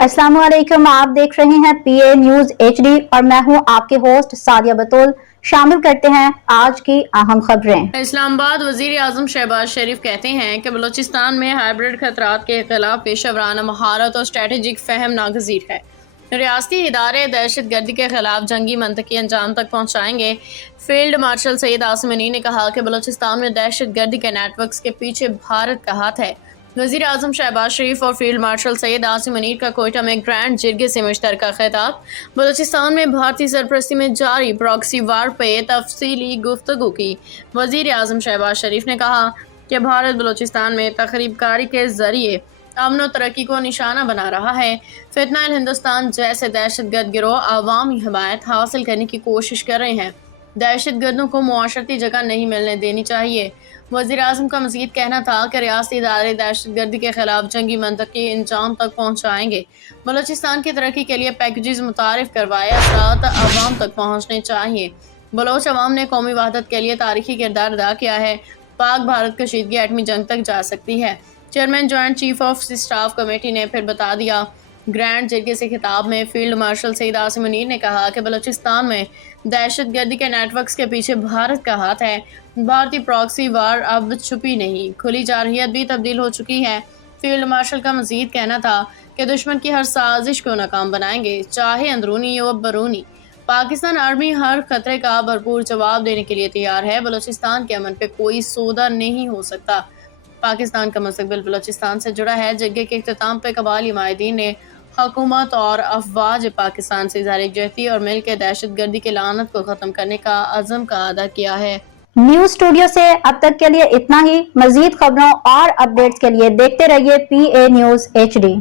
अस्सलाम वालेकुम, आप देख रहे हैं पीए न्यूज एचडी और मैं हूं आपके होस्ट सादिया बतूल। शामिल करते हैं आज की अहम खबरें। इस्लामाबाद वजीर आजम शहबाज शरीफ कहते हैं कि बलूचिस्तान में हाइब्रिड खतरात के खिलाफ पेशेवराना महारत और स्ट्रेटेजिक फहम नागजीर है। रियासती इदारे दहशत गर्दी के खिलाफ जंगी मंतकी अंजाम तक पहुँचाएंगे। फील्ड मार्शल सैयद आसिम मुनीर ने कहा कि बलूचिस्तान में दहशत गर्दी के नेटवर्क के पीछे भारत का हाथ है। वज़ीर आज़म शहबाज शरीफ और फील्ड मार्शल सैयद आसिम मुनीर का कोयटा में ग्रैंड जिरगे से मुश्तरका खिताब। बलूचिस्तान में भारतीय सरपरस्ती में जारी प्रॉक्सी वार पे तफसीली गुफ्तगू की। वज़ीर आज़म शहबाज शरीफ ने कहा कि भारत बलूचिस्तान में तखरीब कारी के जरिए अमन और तरक्की को निशाना बना रहा है। फितना हिंदुस्तान जैसे दहशत गर्द गिरोह आवामी हमायत हासिल करने की कोशिश कर रहे हैं। दहशत गर्दों को मुआशरती जगह नहीं मिलने देनी चाहिए। वज़ीर आज़म का मज़ीद कहना था कि रियासती इदारे दहशत गर्दी के खिलाफ जंगी मंतकी इंजाम तक पहुँचाएंगे। बलूचिस्तान की तरक्की के लिए पैकेजेस मुतारिफ करवाए असरात आवाम तक पहुँचने चाहिए। बलोच अवाम ने कौमी वहदत के लिए तारीखी किरदार अदा किया है। पाक भारत कशीदगी एटमी जंग तक जा सकती है। Chairman joint chief of staff committee ने फिर बता दिया। ग्रैंड जिरगे से खिताब में फील्ड मार्शल सैयद आसिम मुनीर ने कहा कि बलूचिस्तान में दहशत गर्दी के नेटवर्क्स के पीछे भारत का हाथ है। भारतीय प्रॉक्सी वार अब छुपी नहीं, खुली जारहियत भी तब्दील हो चुकी है। फील्ड मार्शल का मजीद कहना था कि दुश्मन की हर साजिश को नाकाम बनाएंगे, चाहे अंदरूनी या बरूनी। पाकिस्तान आर्मी हर खतरे का भरपूर जवाब देने के लिए तैयार है। बलूचिस्तान के अमन पे कोई सौदा नहीं हो सकता। पाकिस्तान का मुस्तकबिल बलूचिस्तान से जुड़ा है। जगह के इख्तिताम पे कबायली माहिदीन ने हुकूमत और अफवाज पाकिस्तान से इज़हार यकजहती और मिल के दहशत गर्दी के लानत को ख़त्म करने का अज़म का अदा किया है। न्यूज स्टूडियो से अब तक के लिए इतना ही। मजीद खबरों और अपडेट्स के लिए देखते रहिए पीए न्यूज एचडी।